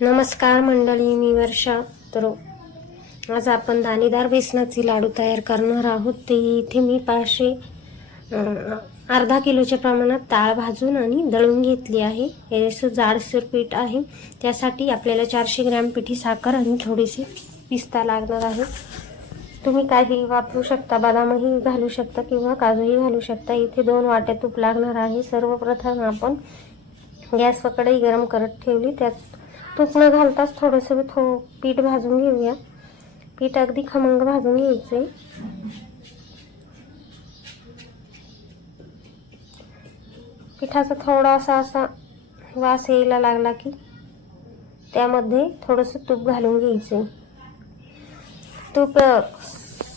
नमस्कार मंडळी, मी वर्षा. तर आज आपण दाणेदार बेसनाचे लाडू तयार करणार आहोत. ते इथे मी अर्धा किलोच्या प्रमाणात डाळ भाजून आणि दळून घेतली आहे. हे असं जाडसर पीठ आहे. त्यासाठी आपल्याला 400 ग्रॅम पिठी साखर आणि थोडीशी पिस्ता लागणार आहे. तुम्ही काही वापरू शकता, बदामही घालू शकता किंवा काजूही घालू शकता. इथे 2 वाट्या तूप लागणार आहे. सर्वप्रथम आपण गॅसवर कढई गरम करत ठेवली. त्यात तूप न घालताच थोडंसं पीठ भाजून घेऊया. पीठ अगदी खमंग भाजून घ्यायचे. पिठाचा थोडासा असा वास यायला लागला की त्यामध्ये थोडंसं तूप घालून घ्यायचे. तूप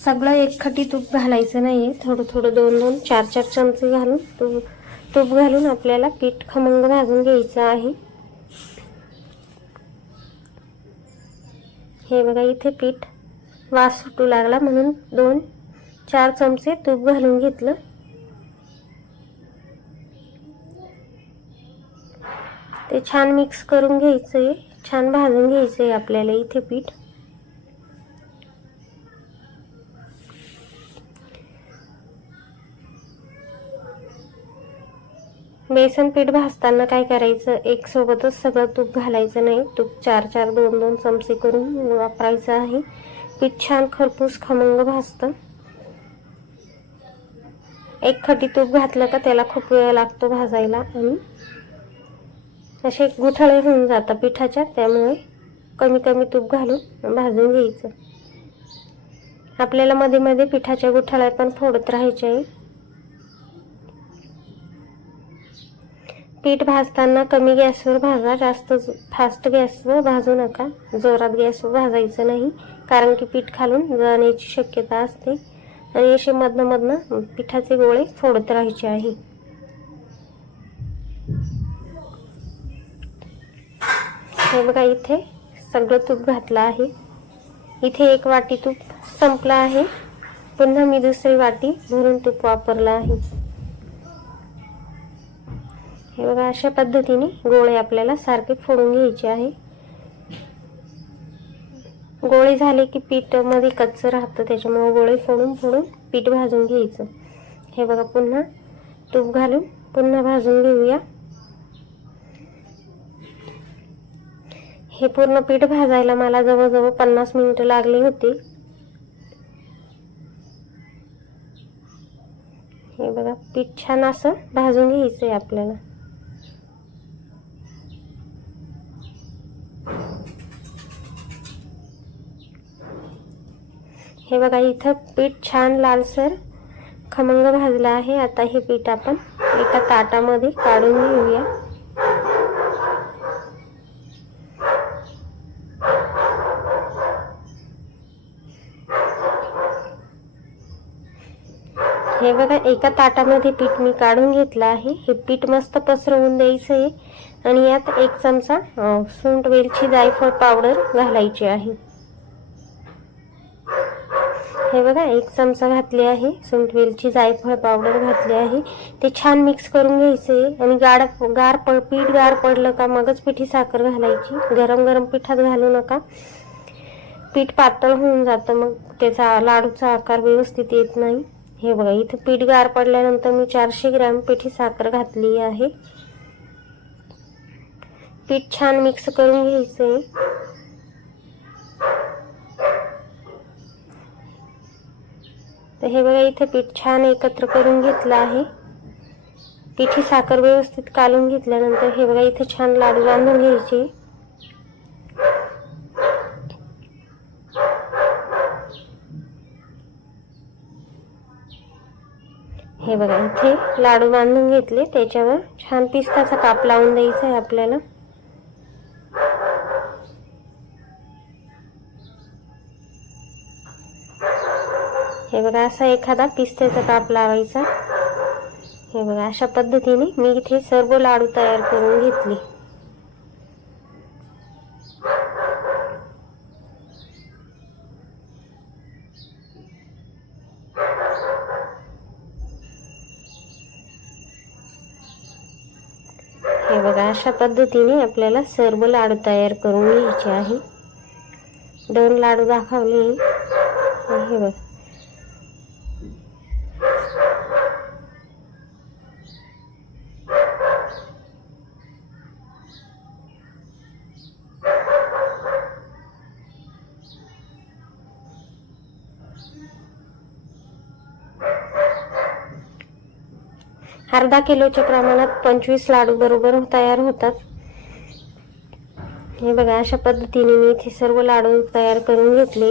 सगळं एकखटी तूप घालायचं नाही, थोडं थोडं 2-2, 4-4 चमचे घालून तूप घालून आपल्याला पीठ खमंग भाजून घ्यायचं आहे. हे बघा, इथे पीठ वास सुटू लागला म्हणून 2-4 चमचे तूप घालून घेतलं. ते छान मिक्स करून घ्यायचंय, छान भाजून घ्यायचंय आपल्याला इथे पीठ. बेसन पीठ भाजताना काय करायचं, एक सोबतच सगळं तूप घालायचं नाही. तूप 4-4, 2-2 चमचे करून वापरायचं आहे. पीठ छान खरपूस खमंग भाजतं. एक खटी तूप घातलं का त्याला खूप वेळ लागतो भाजायला आणि असे गुठळे होऊन जातात पिठाच्या. त्यामुळे कमी कमी तूप घालून भाजून घ्यायचं. आपल्याला मध्ये मध्ये पिठाच्या गुठळ्या पण फोडत राहायच्या आहे. पीठ भाजताना कमी गॅसवर भाजा, जास्त फास्ट गॅसवर भाजू नका. जोरात गॅसवर भाजायचं नाही, कारण की पीठ खालून जळण्याची शक्यता असते. आणि असे मधनं पिठाचे गोळे फोडत राहायचे आहे. हे बघा, इथे सगळं तूप घातलं आहे. इथे 1 वाटी तूप संपलं आहे. पुन्हा मी दुसरी वाटी भरून तूप वापरलं आहे. हे बघा, अशा पद्धतीने गोळे आपल्याला सारखे फोडून घ्यायचे आहे. गोळे झाले की पीठ मध्ये कच्चं राहतं, त्याच्यामुळे गोळे फोडून पीठ भाजून घ्यायचं. हे बघा, पुन्हा तूप घालून पुन्हा भाजून घेऊया. हे पूर्ण पीठ भाजायला मला जवळजवळ 50 मिनिटं लागली होती. हे बघा, पीठ छान असं भाजून घ्यायचंय आपल्याला. हे बघा, इथं पीठ छान लालसर खमंग भाजलं आहे. आता हे पीठ आपण एका ताटामध्ये काढून घेऊया. हे बघा, एका ताटामध्ये पीठ मी काढून घेतलं आहे. हे पीठ मस्त पसरवून द्यायचं आहे आणि यात 1 चमचा सुंठ, वेलची, जायफळ पावडर घालायची आहे. हे बघा, 1 चमचा घातली आहे. सुंठ, वेलची, जायफळ पावडर घातली आहे. ते छान मिक्स करून घ्यायचे आणि पीठ गार पडलं का मगच पिठी साखर घालायची. गरम गरम पिठात घालू नका, पीठ पातळ होऊन जातं, मग त्याचा लाडूचा आकार व्यवस्थित येत नाही. हे बघा, इथे पीठ गार पडल्यानंतर मी 400 ग्रॅम पिठी साखर घातली आहे. पीठ छान मिक्स करून घ्यायचंय. तर हे बघा, इथे पीठ छान एकत्र करून घेतलं आहे. पिठी साखर व्यवस्थित कालून घेतल्यानंतर हे बघा, इथे छान लाडू बांधून घ्यायचे. हे बघा, इथे लाडू बांधून घेतले. त्याच्यावर छान पिस्ताचा काप लावून द्यायचा आहे आपल्याला. हे बघा, असा एखादा पिस्त्याचा काप लावायचा. हे बघा, अशा पद्धतीने मी इथे सर्व लाडू तयार करून घेतले. हे बघा, अशा पद्धतीने आपल्याला सर्व लाडू तयार करून घ्यायचे आहे. 2 लाडू दाखवले. हे बघा, अर्धा किलोच्या प्रमाणात 25 लाडू बरोबर तयार होतात. हे बघा, अशा पद्धतीने मी इथे सर्व लाडू तयार करून घेतले.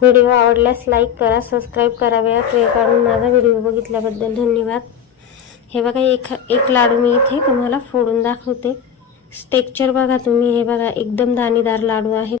व्हिडिओ आवडल्यास लाईक करा, सबस्क्राईब करा. वेळात वेळ काढून माझा व्हिडिओ बघितल्याबद्दल धन्यवाद. हे बघा, एक लाडू मी इथे तुम्हाला फोडून दाखवते. टेक्स्चर बघा तुम्ही. हे बघा, एकदम दाणेदार लाडू आहे.